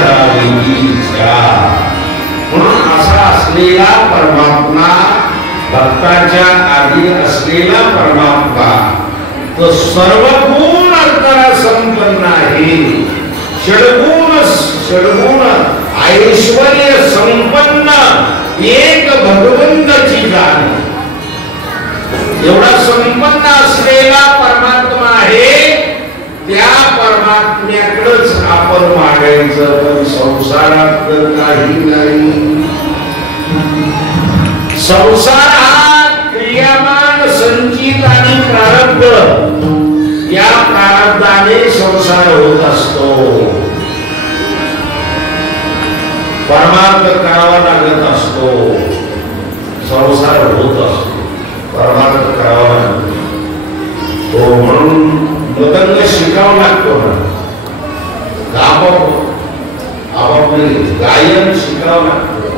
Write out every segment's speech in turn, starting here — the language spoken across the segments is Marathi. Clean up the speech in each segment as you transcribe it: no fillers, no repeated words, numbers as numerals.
धरावी इच्छा. म्हणून असा असलेला परमात्मा, भक्ताच्या आधी असलेला परमात्मा तो सर्व गुण अंतरा संपन्न आहे. षडगुण ऐश्वर्य संपन्न एक भगवंताची जाण. एवढा संपन्न असलेला परमात्मा आहे. त्या परमात्म्याकडेच आपण मागायचं. पण संसारात काही नाही. संसार हा क्रियामान संचित आणि प्रारब्ध, या प्रारब्धाने संसार होत असतो. परमार्थ करावा लागत असतो. संसार होत असतो. परमार्थ करावा लागतो. हो, म्हणून मृदंग शिकावं लागतो ना. आपापले गायन शिकावं लागतं,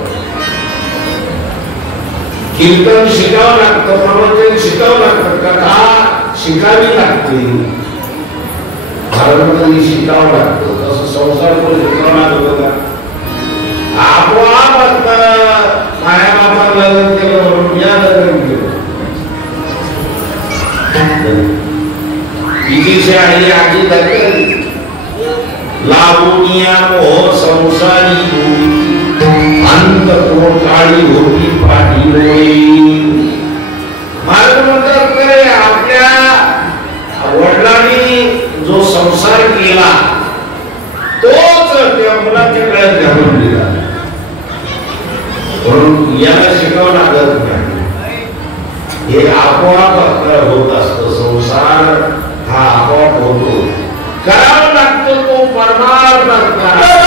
कीर्तन शिकावं लागतं, प्रवचन शिकावं लागतं, कथा शिकावी लागते, धर्मही शिकावं लागतं. तसं संसार पण शिकावं लागतं का? आपोआप माया बापाला लग्न केलं म्हणून या लग्न केलं. तिची आणि आजी धरली लागूनिया मोह संसारी अंत काळी होती पाठी मार्ग म्हणतात करे. आपल्या वडिलांनी जो संसार केला तोच त्या मुलाच्या काळात घालून दिला. म्हणून याला शिकावं लागत नाही. हे आपोआप होत असतं. संसार हा आपोआप होतो. करावं लागतो तो परमार्थ करा.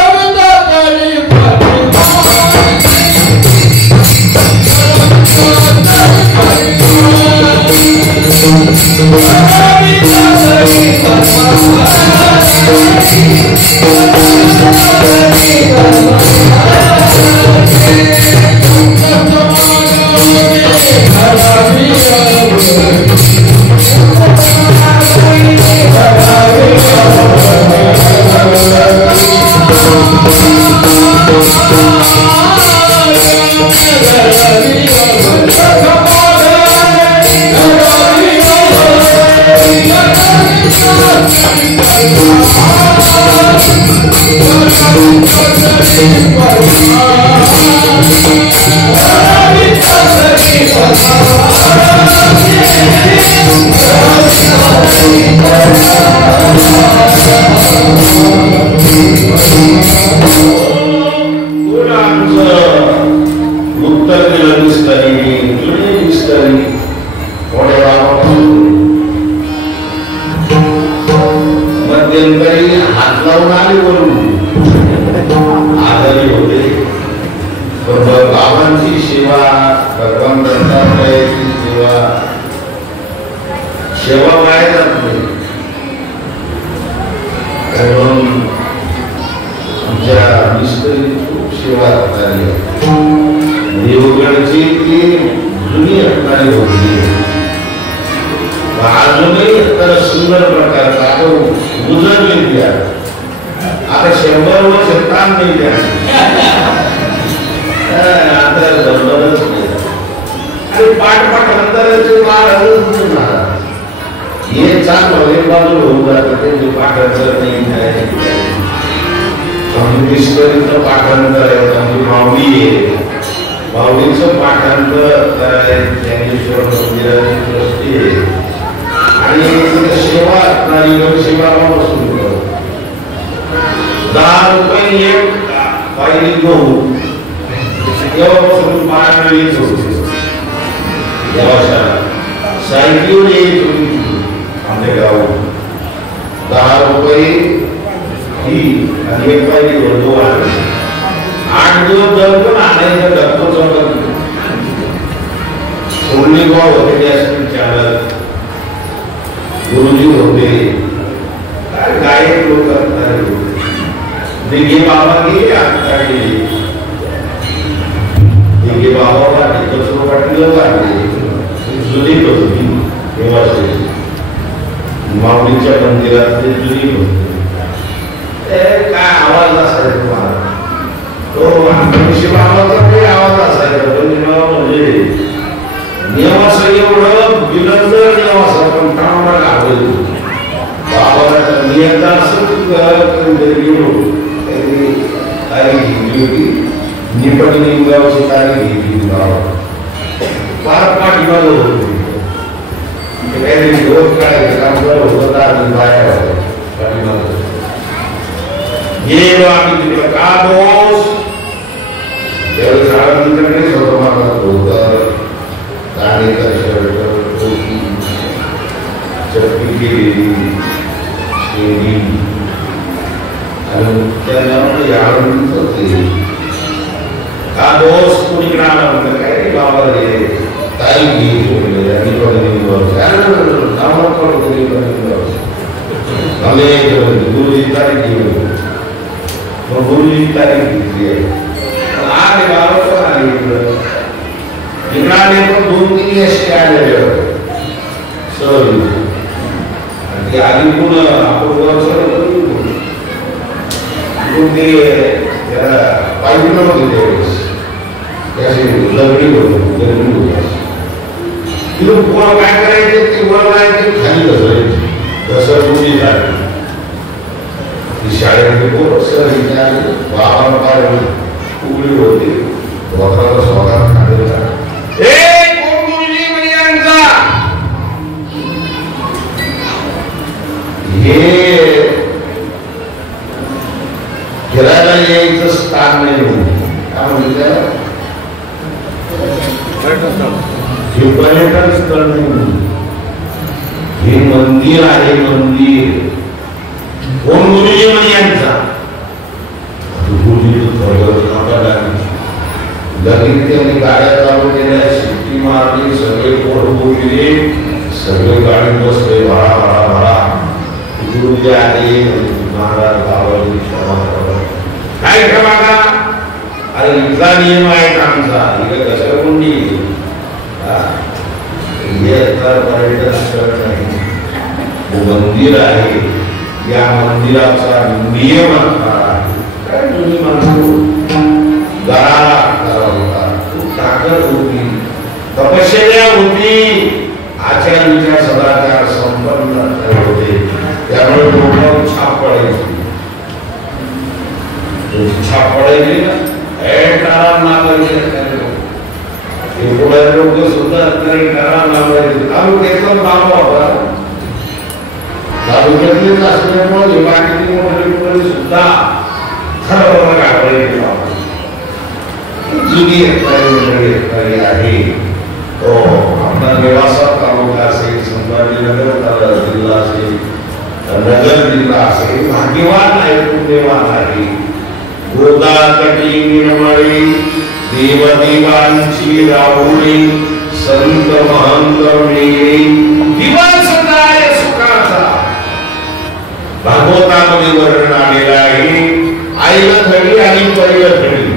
माऊलीच्या मंदिरात ते जुनी काय आवाज असायचा. जोशी बाबाचा काही आवाज असायचा पण म्हणजे नियमाचं एवढं विलंजर नियम असा पण कामाला घाबरतो बाबा नियंत्रण असं गेलो त्यांनी तारीख घेतली होती निपट निंगावची तारीख घेतली बाबा फार पाठीमागं होतो काहीतरी रोज काय काम करत होता आणि बाहेर पाठीमागं गेलो आम्ही तिकडे का दोष त्यावेळेस आनंदकडे स्वतः माझा धोतर गाडीचा शर्ट टोपी चटणी केलेली शेडी आणि त्याच्यामुळे आनंदच होते का दोष कोणीकडे आला म्हणलं काय रे बाबा रे ताई घेतो म्हणजे आणि गुरुजी तारीख घेऊन मग गुरुजी तारीख घेतली आहे आले बाबा आले इकडे पण 2-3 असे आलेले होते सहल आणि ते आधी पण आपण ते पाहिजे नव्हते त्यावेळेस त्याचे लग्नी होतं तिथून पोरं काय करायचे ते वर राहायचे खाली घसरायचे घसर मुली झाली शाळेमध्ये पोरं सहल बाबा पाय उघडी होती वक्राचा स्वतः काढलेला हे फिरायला यायचं स्थान नाही काय म्हणते हे पर्यटन स्थळ नाही हे मंदिर आहे मंदिर कोण गुरुजी म्हणे यांचा लगेच त्यांनी गाड्या चालू केल्या शिट्टी मारली सगळे पोट बोलले सगळे गाडी बसले भरा भरा भरा गुरुजी आले महाराज बाबाजी क्षमा काय क्षमा का अरे इथला नियम आहे आमचा इकडे कशाला कोणी हे पर्यटन स्थळ नाही मंदिर आहे या मंदिराचा नियम काय तुम्ही म्हणतो गरारा होता ताकद होती तपश्चर्या होती आचार विचार सदाचार संपन्न होते त्यामुळे लोक छाप पडायची छाप पडायची ना लोक सुद्धा तालुक्याचं नाव होता तालुक्यातलेच असल्यामुळे बाकी सुद्धा खरं घाबरायची जुनी मंडळी आहे तो आपला नेवासा तालुका असेल संभाजीनगर जिल्हा असेल नगर जिल्हा असेल भाग्यवान आहे पुण्यवान आहे गोदातटी निर्मळी देवदेवांची राहुणी संत महंत मिळी दिवसदाय सुखाचा भागवतामध्ये वर्णन आलेला आहे आईला थडी आणि परीला थडी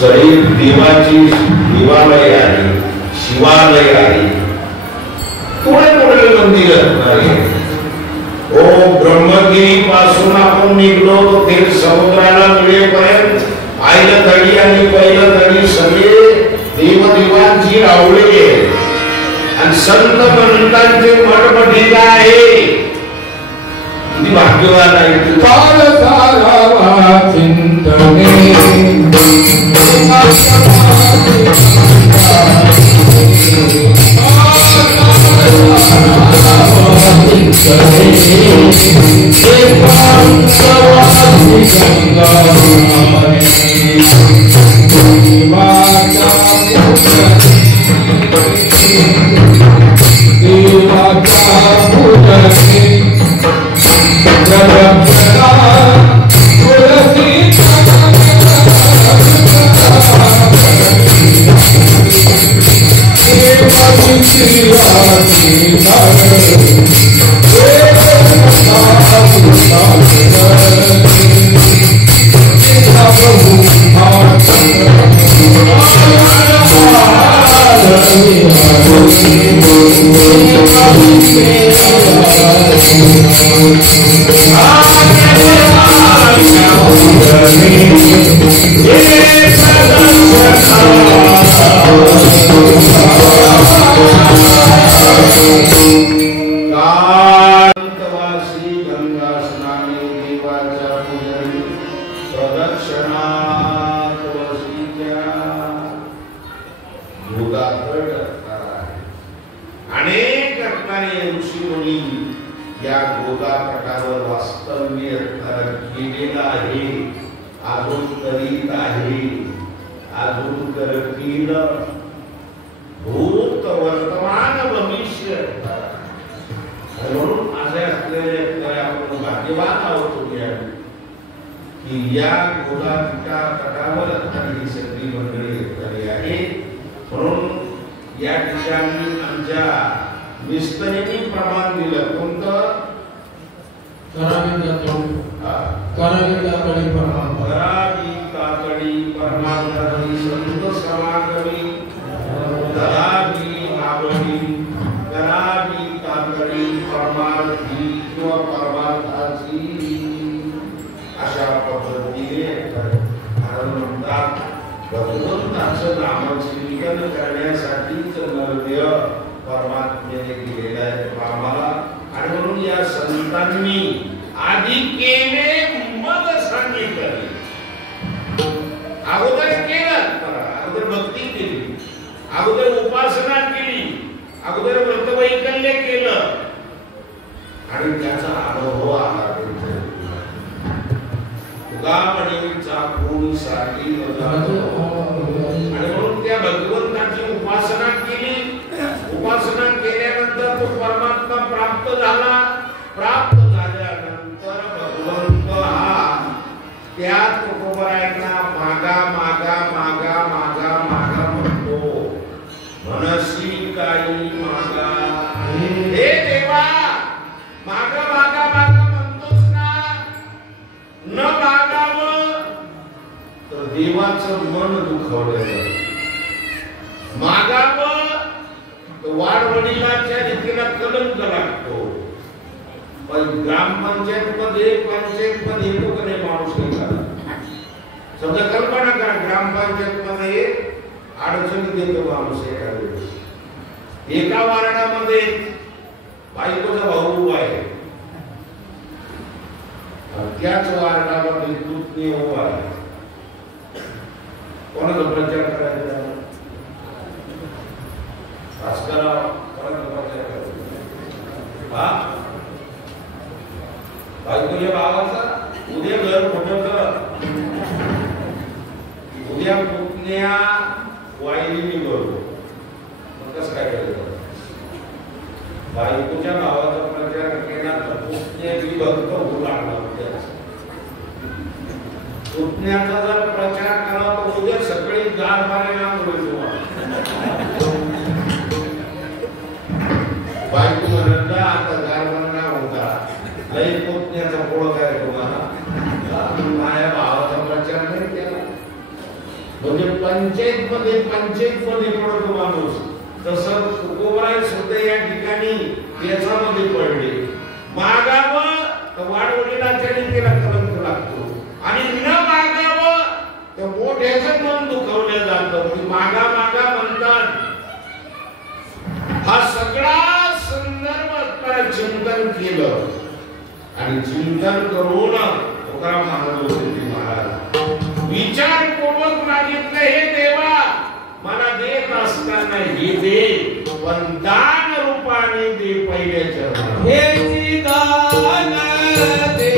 शरीर देवाची देवालय आहे शिवालय आहे थोडे थोडे मंदिर आहे ओ ब्रह्मगिरी पासून आपण निघलो तो थेट समुद्राला मिळेपर्यंत आईला तडी आणि पहिला तडी सगळे देवदेवांची रावळे आणि संत महंतांचे मठपठिका आहे किती भाग्यवान आहे Oh देवाच्या पूजनी प्रदक्षिणात वसित्या योगाकड अनेक रत्नाने ऋषीमुनी या गोदापटावर वास्तव्य केलेलं आहे, अजून करीत आहे, अजून करतील. भूत वर्तमान भविष्य म्हणून माझे असलेले आपण भाग्यवान आहोत की या गोदाच्या तटावर ही सगळी मंडळी झाली आहे. म्हणून या ठिकाणी आमच्या विस्तरेने प्रमाण दिलं. कोणतं? करावी परमानंदी संत समागमी दरावी आवडी करावी तातडी परमार्थी किंवा परमार्थाची अशा पद्धतीने म्हणतात. भगवंताचं नामचिंतन करण्यासाठीच नव्य परमात्म्याने केलेला आहे आम्हाला. आणि म्हणून या संतांनी आधी केले मग सांगितले. अगोदर केलं, अगोदर भक्ती केली, अगोदर उपासना केली, अगोदर व्रतवैकल्य केलं आणि त्याचा अनुभव आला. उगामणीचा कोणी साठी आणि म्हणून त्या भगवंताची उपासना केली. उपासना केल्यानंतर तो परमात्मा प्राप्त झाला. प्राप्त झाल्यानंतर भगवंत हा त्या तुकोबरायांना मागा मागा मागा मागा मागा म्हणतो. मनसी काही मागा, हे देवा मागा मागा मागा म्हणतोस ना, न मागावं तर देवाचं मन दुखावलं. मागावं तर वाडवडिलाच्या रीतीला कलंक लागतो. पण ग्रामपंचायत मध्ये पंचायत मध्ये येतो नाही माणूस नाही. समजा कल्पना करा, ग्रामपंचायत मध्ये अडचणी देतो माणूस एका वेळेस. एका वार्डामध्ये बायकोचा भाऊ उभा आहे, त्याच वार्डामध्ये पुतणी उभा आहे. कोणाचा प्रचार करायचा? बायकोच्या भावाचा उद्या घर मोठं कर, उद्या पुतण्या वाहिनी करतो. कसं काय करायचं? बायकोच्या भावाचा प्रचार केला तर पुतण्या विभक्त होऊ लागला. पुतण्याचा जर प्रचार केला तर उद्या सगळी गार मारायला होईल. बायको म्हणत आता गार मारणार होता, लई पुतण्याचा पोळ काय तुम्हाला माझ्या भावाचा प्रचार नाही केला. म्हणजे पंचायत मध्ये पडतो माणूस. तसं तुकोबराय सुद्धा या ठिकाणी याच्यामध्ये पडले. मागावं तर वाडवडिलाच्या रीतीला कलंक लागतो आणि न मागावं तर मोठ्याचं मन दुखवलं जातं. की मागा मागा म्हणतात. हा सगळा संदर्भ चिंतन केलं आणि चिंतन करून तुकाराम महाराज विचारपूर्वक मागितलं, हे देवा मला देत असताना हे दे, पण दान रूपाने दे. पहिल्या चरणात हे दान दे.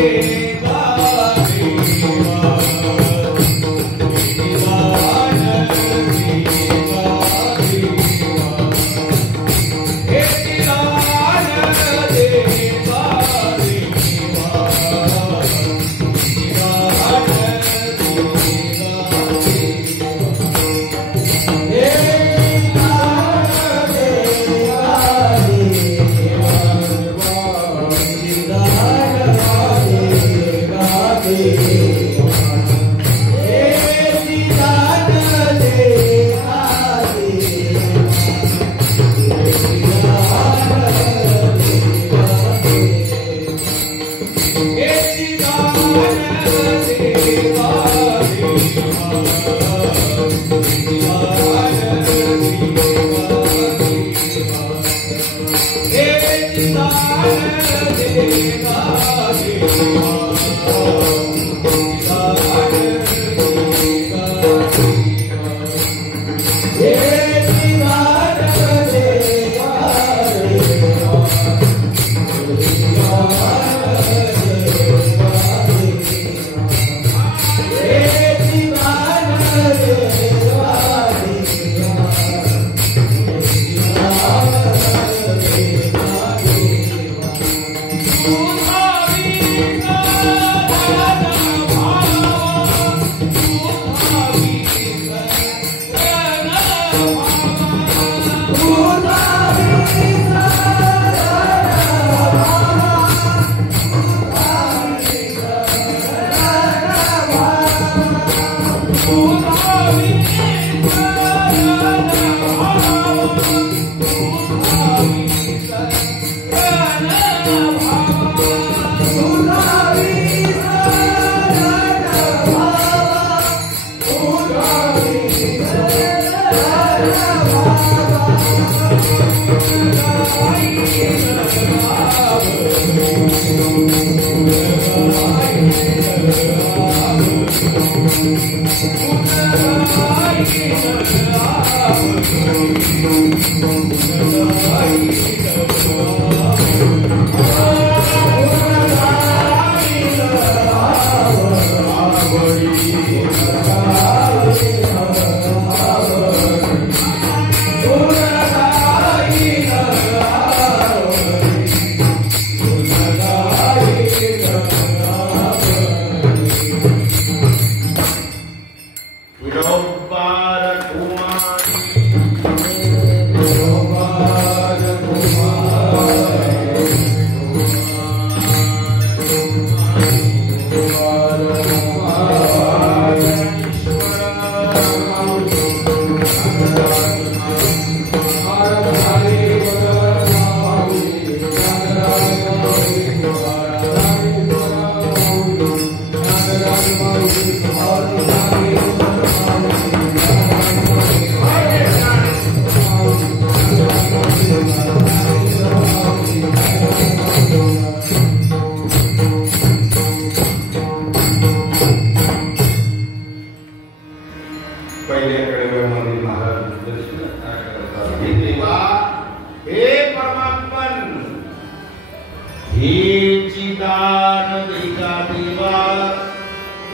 Hey,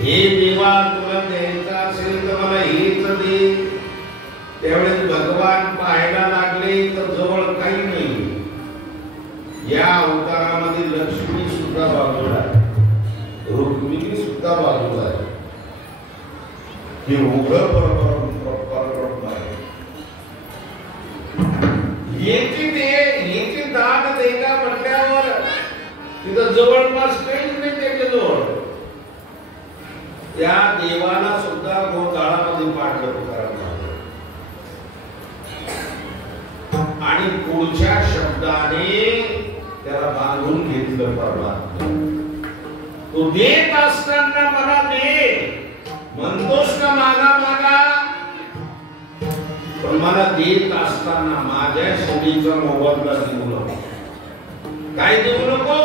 हे देवा तुला द्यायचं असेल तर मला हेच दे. त्यावेळेस भगवान पाहायला लागले तर जवळ काही नाही. या अवतारामध्ये लक्ष्मी सुद्धा बाजूला आहे, रुक्मिणी सुद्धा बाजूला आहे. हे उघड परब्रह्म आहे. याची दान देगा म्हटल्यावर तिथं जवळपास काहीच नाही त्याच्याजवळ. त्या देवाला सुद्धा गोताळामध्ये पाडलं तुकाराम. आणि पुढच्या शब्दाने त्याला बांधून घेतलं परमात्मा. तू देत असताना मला दे म्हणतोस का मागा मागा, पण मला देत असताना माझ्या शरीचा मोबदला देऊ नको. काय देऊ नको?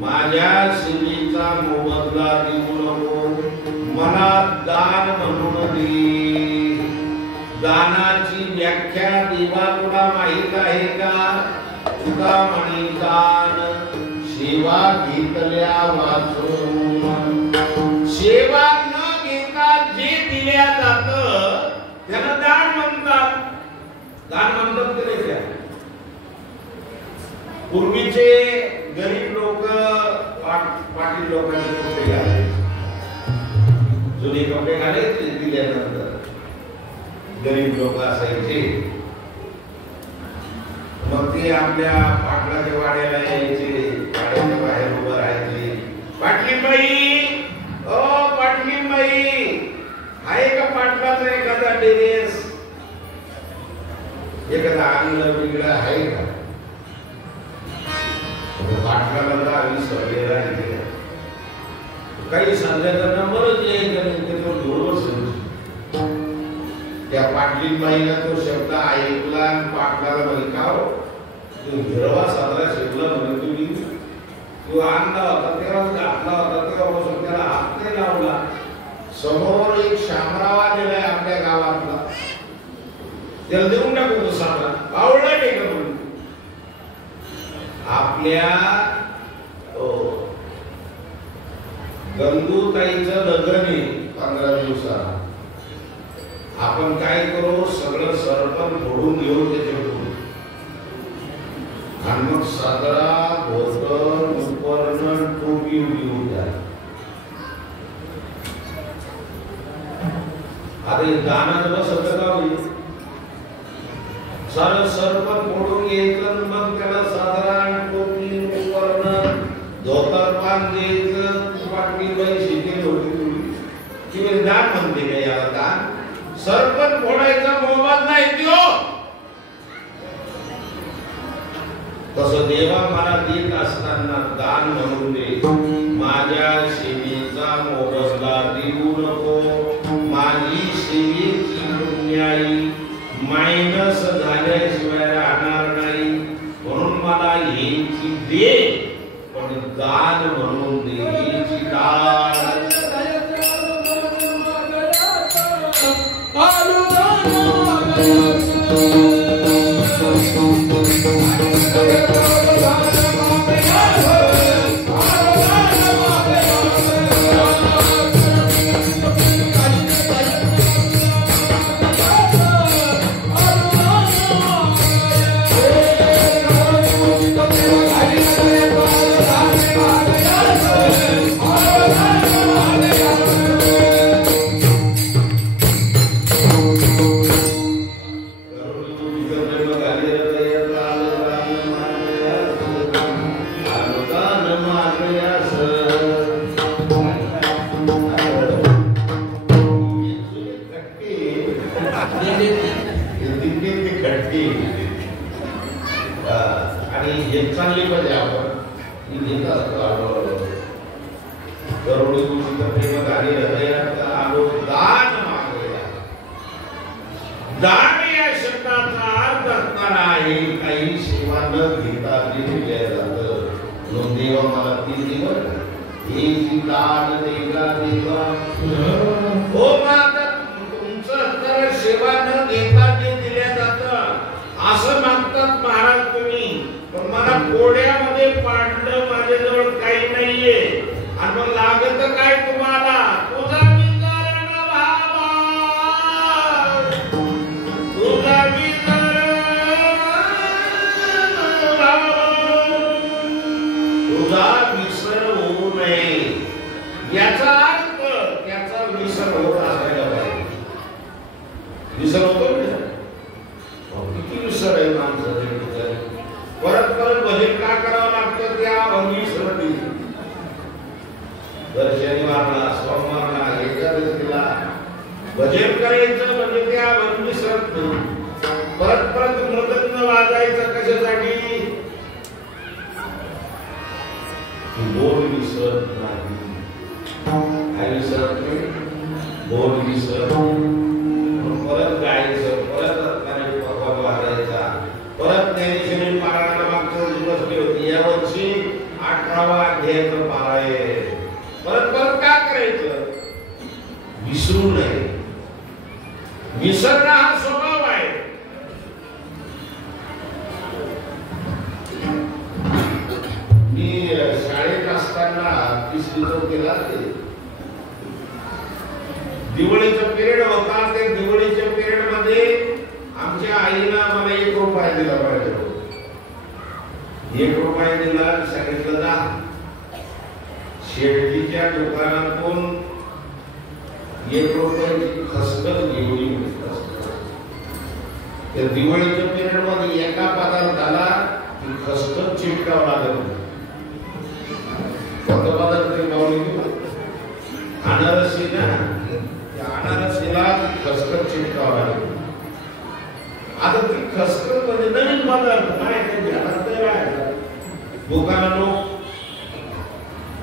माझ्या शरीचा मोबदला देऊ नको. मला दान म्हणून दे. दानाची व्याख्या देवा तुला माहित आहे का? तुका म्हणे दान सेवा घेतल्या वाचून. सेवा न घेता जे दिल्या जात त्याला दान म्हणतात. दान म्हणतात की नाही? पूर्वीचे गरीब लोक पाटील लोकांचे कपडे घालायचे, जुने कपडे घालायचे दिल्यानंतर. गरीब लोक असायचे, मग ते आपल्या पाटलाच्या वाड्याला यायचे, वाड्याच्या बाहेर उभं राहायचे. पाटलीबाई, ओ पाटलीबाई, आहे का पाटलाचा एखादा ड्रेस, एखादा आणलं बिगडं आहे का? पाटलाला 20 वगैरे राहायचे. काही सांगायचा नंबरच यायचा नाही, त्याच्यावर धोरण समजू. त्या पाटलीबाईला तो शब्द ऐकला आणि पाटलाला म्हणे का हो तू हिरवा साजरा शिकला म्हणे तुम्ही, तू आणला होता तेव्हा घातला होता तेव्हापासून त्याला हात नाही लावला. समोर एक शामरावा दिलाय आपल्या गावातला, त्याला देऊन टाकू तो साजरा. आवडला नाही का म्हणून? आपल्या गंगूताईचं लग्न आहे 15 दिवसात. आपण काय करू, सगळं सरपण फोडून घेऊ त्याच्याकडून आणि मग साजरा धोतर उपकरण टोपी घेऊन द्या. आता दानाचं बसत का होईल? सारं सरपण फोडून घ्यायचं, मग त्याला साजरा टोपी उपकरण धोतर पान द्यायचं. पाटलीबाई शिकेल होती तुम्ही किंवा दान म्हणते का याला? दान सरपण फोडायचा मोबाईल नाही देऊ. तसं देवा मला देत असताना दान म्हणून दे. माझ्या सेवेचा मोबदला देऊ नको. माझी सेवेची पुण्याई मायनस झाल्याशिवाय राहणार नाही, म्हणून मला ह्याची दे, पण दान म्हणून दे. ह्याची दान कोड्यामध्ये पाडलं, माझ्याजवळ काही नाहीये आणि मग लागत काय तुम्हाला? शनिवारला सोमवारला एकादशीला भजन करायचं म्हणजे त्या विसरत नाही. परत परत मृदंग वाजायचा कशासाठी? बोल विसरत नाही. काय विसरत नाही? बोल विसरत. परत गायचं, परत वाजायचा, परत ज्ञानेश्वरी पारायणाला मागचा दिवस होती, या वर्षी 18वा अध्यायाचं पारायण. परत परत काय करायचं? विसरू नये. विसरणं हा स्वभाव आहे. मी शाळेत असताना 30 केला दिवाळीचा पिरियड होता. त्या दिवाळीच्या पिरियड मध्ये आमच्या आईला मला 1 रुपया दिला पाहिजे. 1 रुपया दिला, सांगितलं जा शेतीच्या दुकानातून 1 रुपयाची खसखस घेऊन. त्या दिवाळीच्या पिरियड मध्ये एका पदार्थाला खसखस चिटकावं लागत. कोणता पदार्थ अनारसी ना, त्या अनारसीला खसखस चिटकावं लागत. आता ती खसखस म्हणजे नवीन पदार्थ काय दुकानानो.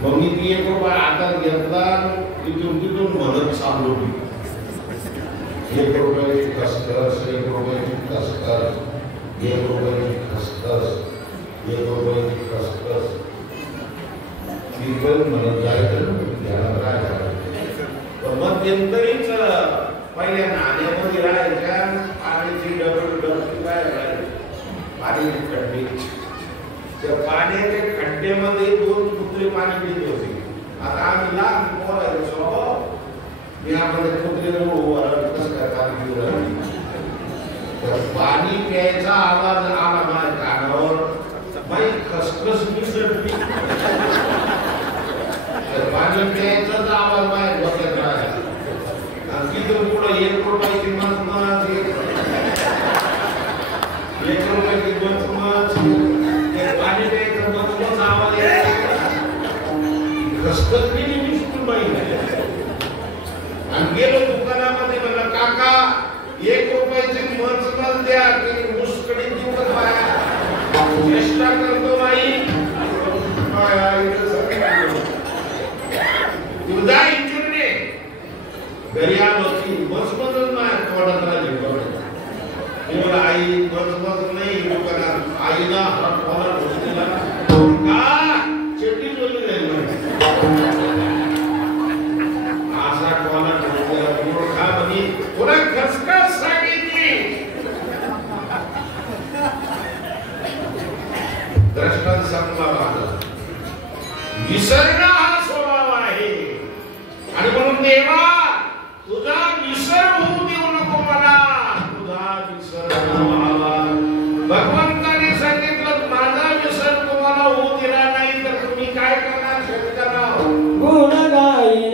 मग मी ती 1 रुपया हातात घेतला, तिथून म्हणत चाललो. 1 रुपयाची खसखस, 1 रुपयाची खसखस, 1 रुपयाची खसखस, 1 रुपयाची खसखस. ती पण म्हणत जायचं मध्यंतरीच पहिल्या नाण्यामध्ये राहायच्या पाण्याची डबल काय पाण्याचे खड्डे. त्या पाण्याच्या खड्ड्यामध्ये 2 कुत्रे पाणी पित होते. आता आम्ही लहान पोरायचो, मी आपण कुत्रे कसं काय पाणी पिऊ. पाणी प्यायचा आवाज आला माझ्या कानावर, माझी खसखस मिसळली. पाणी प्यायचाच आवाज माझ्या डोक्यात राहिला. तिथून पुढे 1 रुपयाची मचमच, 1 रुपयाची मचमच, पाणी प्यायचं मचमच आवाज यायचा. खसखस केली मी सुटून पाहिजे. आणि गेलो दुकानामध्ये, म्हणलं काका 1 रुपयाची मचमच द्या. की मुसकडे दिवस बाया चेष्टा करतो नाही. तुझा इंचुरणे घरी आलो की मचमचच नाही तोंडाला जिंकवलं. मी मला आई मचमच नाही दुकानात. आईला कोणा दिला का चटणी बोलली नाही. असा कोणा मूर्खा म्हणे तुला खसखस सांगितली. दृष्टांत संपला माझा. विसरणं हा स्वभाव आहे. आणि म्हणून देवा तुझा विसर होऊ देऊ नको मला. तुझा विसर व्हावा. भगवंताने सांगितलं माझा विसर तुम्हाला होऊ दिला नाही तर तुम्ही काय करणार? शेतकऱ्या गुण गाईन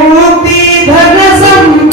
मुक्ती धन संपत्ती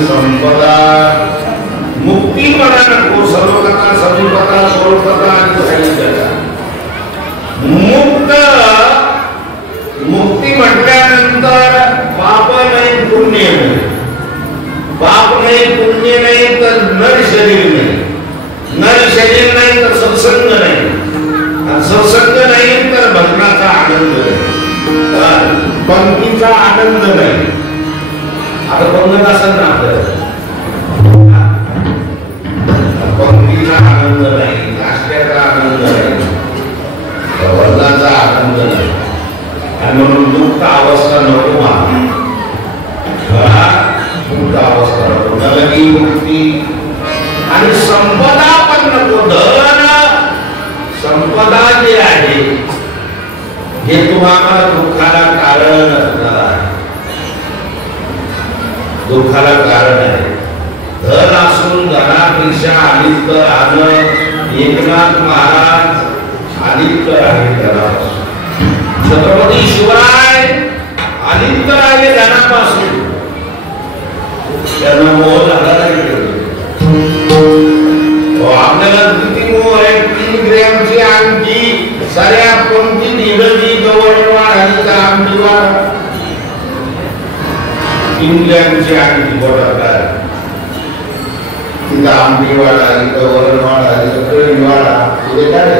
संपदा मुक्ती म्हणा नको सर्वकथा समीपता सर्वकथा आणि साहित्याचा मुक्त मुक्ती म्हटल्यानंतर पाप नाही पुण्य नाही पाप नाही पुण्य नाही तर नर शरीर नाही तर सत्संग नाही आणि सत्संग नाही तर भजनाचा आनंद नाही पंक्तीचा आनंद नाही आता पंगत असेल ना आपल्याला पंक्तीचा आनंद नाही नाश्त्याचा आनंद नाही वजनाचा आनंद नाही आणि म्हणून दुःख अवस्था नको दुःख अवस्था नको नलगी मुक्ती आणि संपदा पण नको धन संपदा जे आहे हे तुम्हाला दुःखाला कारण असणार आहे दुःखाला कारण आहे धन असून धनापेक्षा आलिप्त राहणं एकनाथ महाराज आलिप्त राहिले धनापासून छत्रपती शिवराय आलिप्त राहिले धनापासून त्यांना मोह झाला नाही आपल्याला किती मोह आहे 3 ग्रॅमची अंगठी साऱ्या पंक्तीत हिरडी गवळवाड आणि आमटीवाड 3 ग्रॅमची अंगठी बोटात तिथं आमटीवाडा इथं वरणवाडा इथं कळीवाडा इथे काय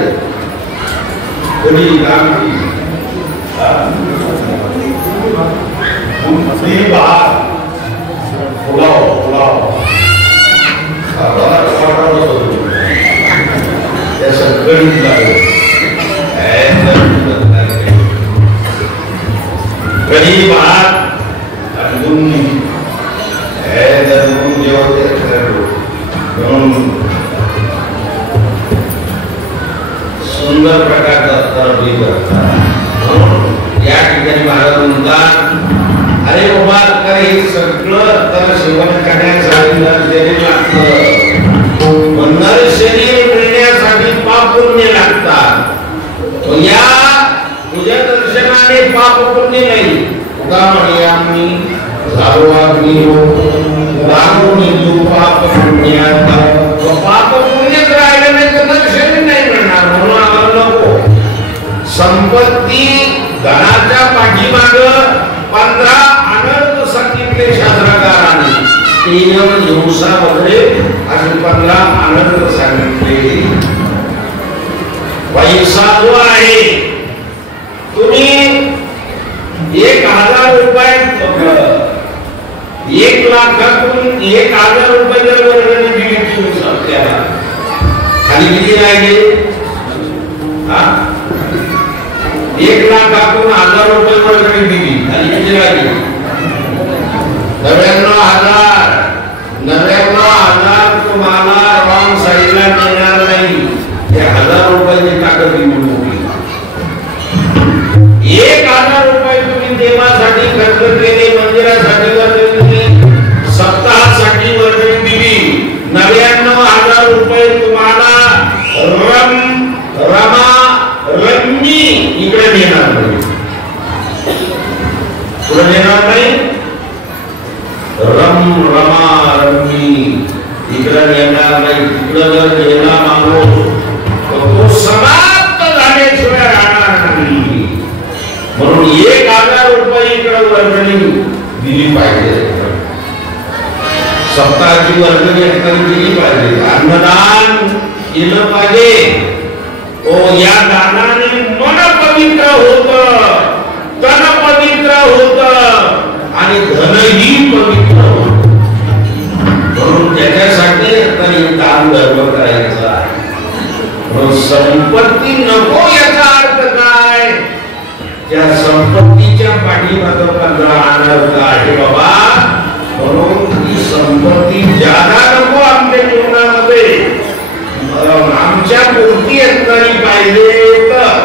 कढी आमटी भात पुलाव कढीच लागेल कढी भात सुंदर प्रकारचा या ठिकाणी महाराज म्हणतात अरे बाबा तर हे सगळं तर सेवन करण्यासाठी नर शरीर मिळण्यासाठी पाप पुण्य लागतात या तुझ्या दर्शनाने पाप पुण्य नाही उदा म्हणे आम्ही पाप पुण्य राहिलं नाही तर नर शरीर नाही मिळणार म्हणून आम्हाला नको संपत्ती धनाच्या पाठीमाग 15 अनर्थ सांगितले शास्त्रकारांनी 3 दिवसामध्ये असे 15 अनर्थ सांगितले पैसा जो आहे तुम्ही 1000 रुपये 1 लाखातून 1000 रुपये जर वर्गणी दिली त्याला खाली किती राहिले 1 लाखातून 1000 रुपये वर्गणी दिली खाली किती राहिले 99,000 तुम्हाला रॉंग साईडला मिळणार नाही ते 1000 रुपयाची ताकद दिली 1000 रुपये तुम्ही देवासाठी खर्च केले मंदिरासाठी वर्गणी दिली सप्ताहासाठी वर्गणी दिली 99,000 रुपये तुम्हाला रम्मी इकडे देणार नाही पुढे देणार नाही रम्मी इकडे देणार नाही तिकडे जर देला माणूस तो समाप्त झाल्याशिवाय राहणार नाही म्हणून 1000 रुपये इकडे वर्गणी दिली पाहिजे सप्ताहाची वर्गणी दिली पाहिजे अन्नदान केलं पाहिजे या दानाने मन पवित्र होत तन पवित्र होत आणि धनही पवित्र होत म्हणून त्याच्यासाठी तरी दान धर्म करायचा संपत्ती नको याचा अर्थ काय त्या संपत्तीच्या पाठीमागे 15 अनर्थ आहे बाबा म्हणून ती संपत्ती जादा नको आमच्या जीवनामध्ये आमच्या पाहिजे तर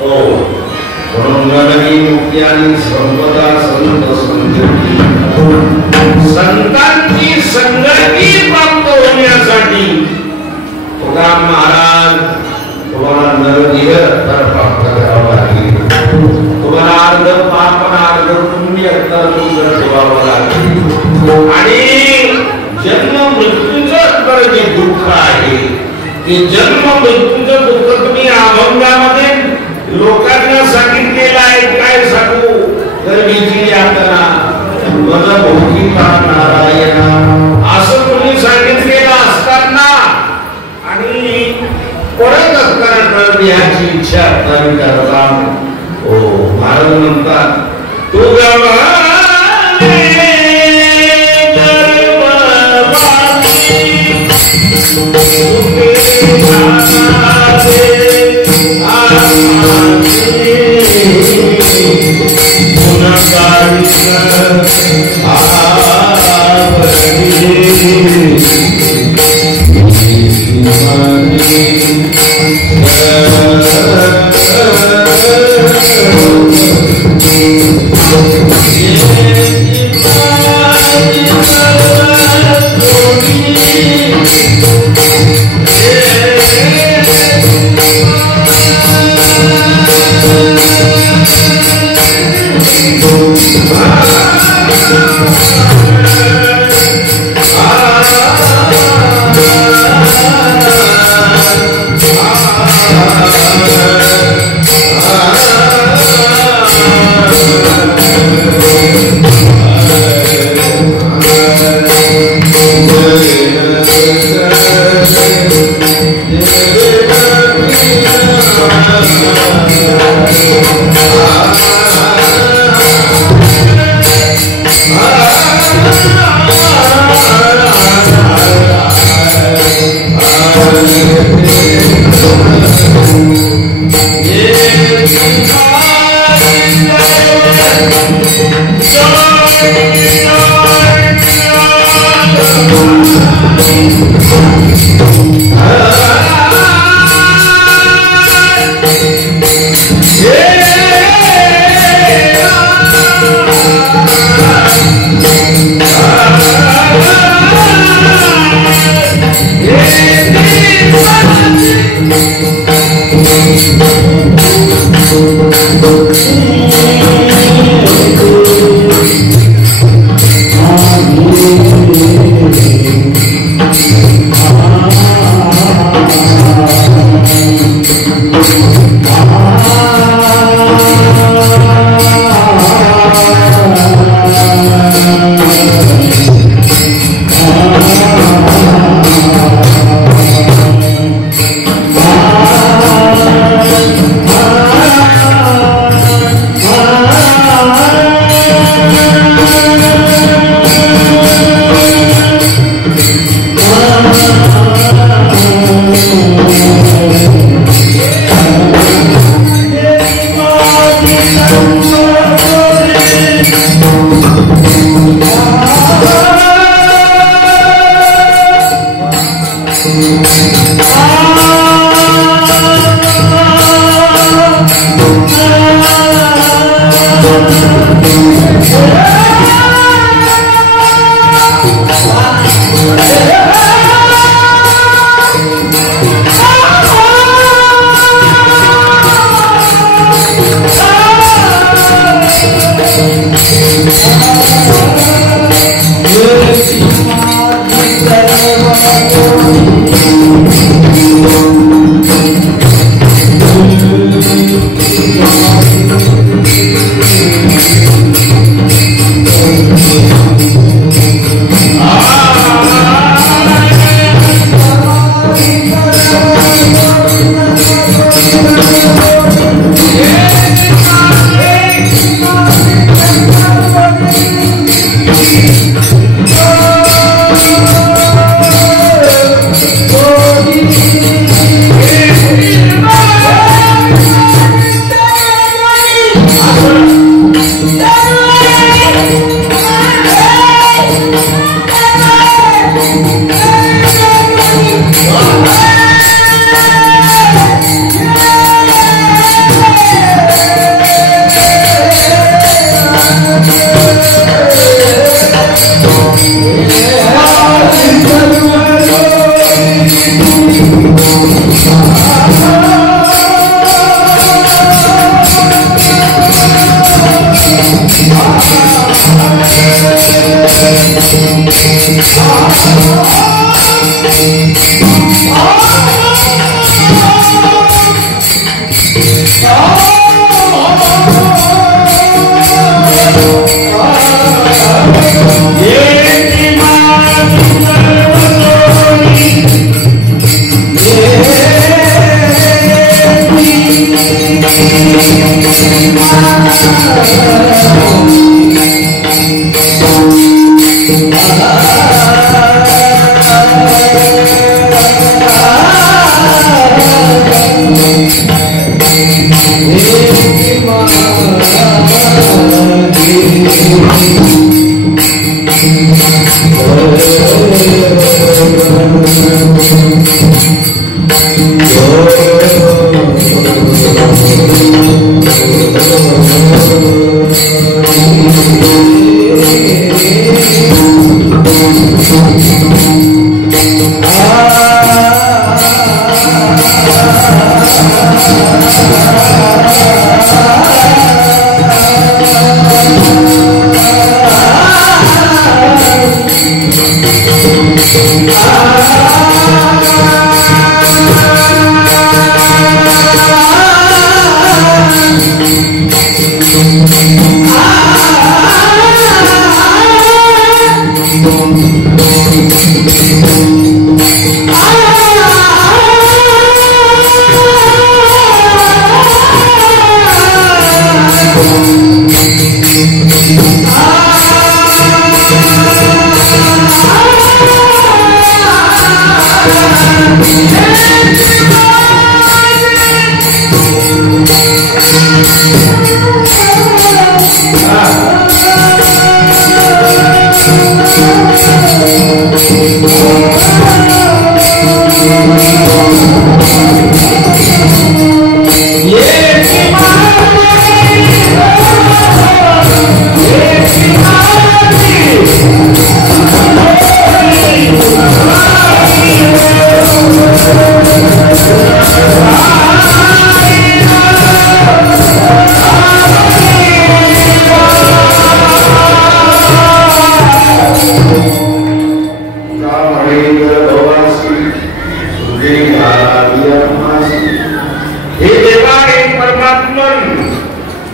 हो म्हणून मुक्ती आणि संपदा संत संतांची संगती प्राप्त होण्यासाठी तुकाराम महाराज तुम्हाला नरदेह तर प्राप्त करावं लागेल तुम्हाला अर्ध पाप अर्ध पुण्य तर तुमचं ठेवावं लागेल आणि जन्म मृत्यूचं तर जे दुःख आहे ते जन्म मृत्यूचं दुःख तुम्ही अभंगामध्ये लोकांना सांगितलेलं आहे काय सांगू तर विधी यातना मज भौतिका नारायण असं तुम्ही सांगितलेलं असताना आणि परत असताना याची इच्छा असताना करता हो महाराज म्हणतात तू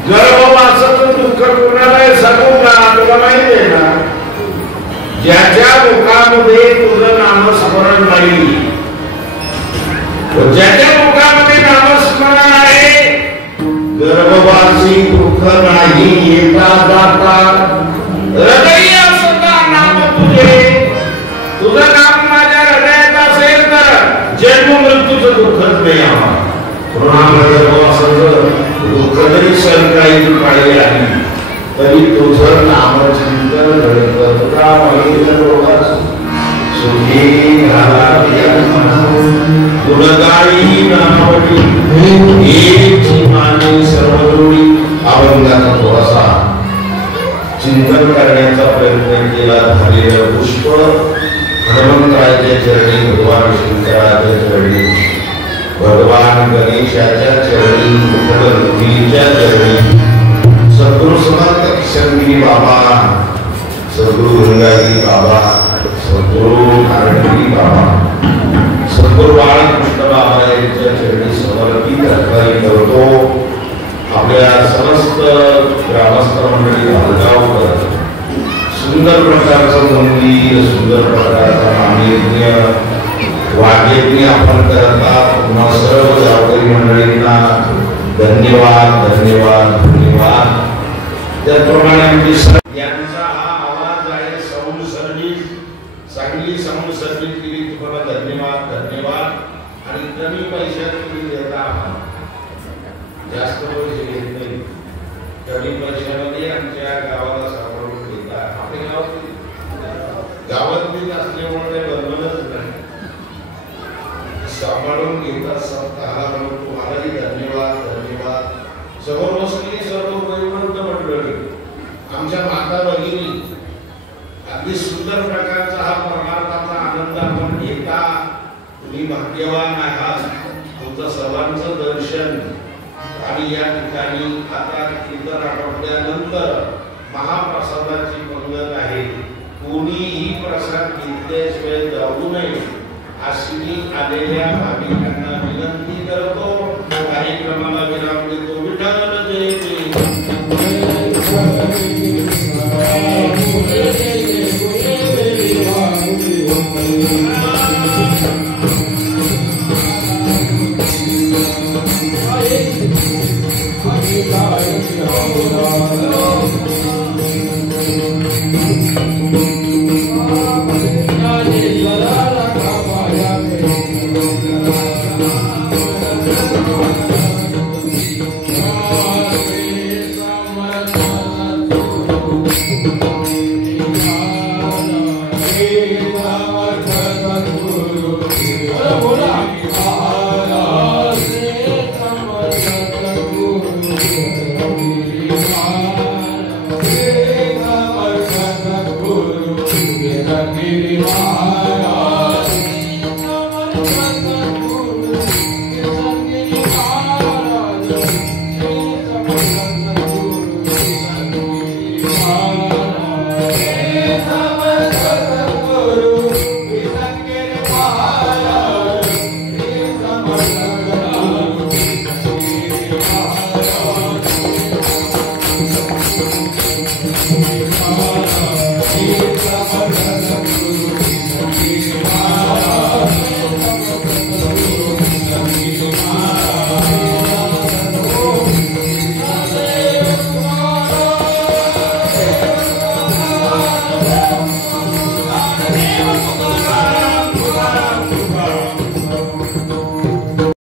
गर्भवासाचं दुःख कोणालाही सांगू का? तुला माहिती आहे ना, ज्याच्या मुखामध्ये तुझं नामस्मरण नाही, ज्याच्या मुखामध्ये नामस्मरण आहे, गर्भवासी दुःख नाही येता जाता, हृदय सदा नाम तुझे, तुझं नाम माझ्या हृदयात असेल तर जन्म मृत्यूचं दुःखच नाही आम्हाला. गर्भवासाचं दुःख जरी सरकारी काळी आली तरी तुझं नामचिंतन घडतं सुखी घाला गुणगाई नामवटी एक जीवाने सर्वदोडी. अभंगाचा थोडासा चिंतन करण्याचा प्रयत्न केला. झालेलं पुष्प हनुमंतरायाच्या चरणी, भगवान शंकराच्या चरणी, भगवान गणेशाच्या चरणी, मुखगणपतीच्या चरणी, सद्गुरु समर्थ किशनगिरी बाबा, सद्गुरु गंगागिरी बाबा, सद्गुरु नारायणगिरी बाबा, सद्गुरु बाळकृष्ण बाबा यांच्या चरणी समर्पित अर्पण करतो. आपल्या समस्त ग्रामस्थ मंडळी भालगावकर सुंदर प्रकारचं मंदिर, सुंदर प्रकारचा नामयज्ञ वाद्यज्ञ आपण करतात. पुन्हा सर्व गावकरी मंडळींना धन्यवाद धन्यवाद धन्यवाद. त्याप्रमाणे आमची यांचा हा आवाज आहे साऊंड सर्व्हिस, चांगली साऊंड सर्व्हिस केली, तुम्हाला धन्यवाद धन्यवाद. आणि कमी पैशात तुम्ही देता, जास्त पैसे घेत नाही, कमी पैशामध्ये आमच्या गावाला सांभाळून घेता. आपल्या गावातलीच असल्यामुळे बंधनच नाही, सांभाळून घेतात स्वतःला. तुम्हालाही धन्यवाद धन्यवाद. समोर बसलेली सर्व वयोवृद्ध मंडळी, आमच्या माता भगिनी, अगदी सुंदर प्रकारचा हा परमार्थाचा आनंद आपण घेता. तुम्ही भाग्यवान आहात. तुमचं सर्वांचं दर्शन आणि या ठिकाणी आता इतर आठवड्यानंतर महाप्रसादाची पंगत आहे. कोणीही प्रसाद घेतल्याशिवाय जाऊ नये अशी मी आलेल्या भाविकांना विनंती करतो. कार्यक्रमाला विराम देतो. विठ्ठल जयते. Give me my